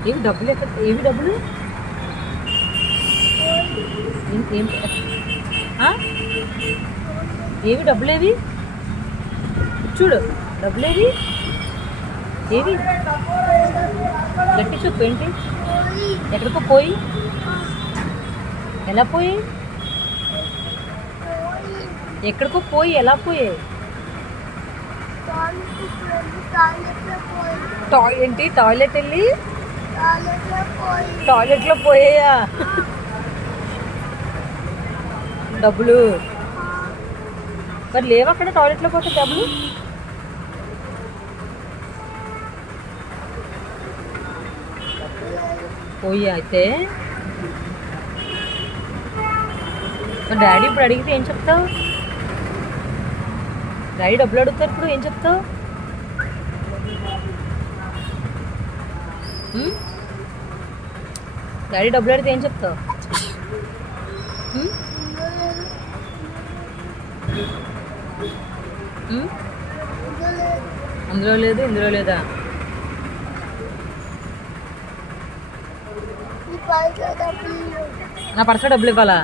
ఏవి డబ్బులు ఎక్కడ ఏవి డబ్బులు ఏం ఏవి డబ్బులు ఏవి చూడు డబ్బులు ఏవి ఏవి గట్టి చెప్పు ఏంటి ఎక్కడికో పోయి ఎలా పోయి ఎక్కడికో పోయి ఎలా పోయాయి ఏంటి టాయిలెట్ వెళ్ళి టాయిలెట్లో పోయాయా డబ్బులు మరి లేవు అక్కడ టాయిలెట్లో పోతే డబ్బులు పోయా అయితే మరి డాడీ ఇప్పుడు అడిగితే ఏం చెప్తావు డాడీ డబ్బులు అడుగుతారు ఇప్పుడు ఏం చెప్తావు డాడీ డబ్బులు అడిగితే ఏం చెప్తావు అందులో లేదు ఇందులో లేదా నా పర్సలో డబ్బులు ఇవ్వాలా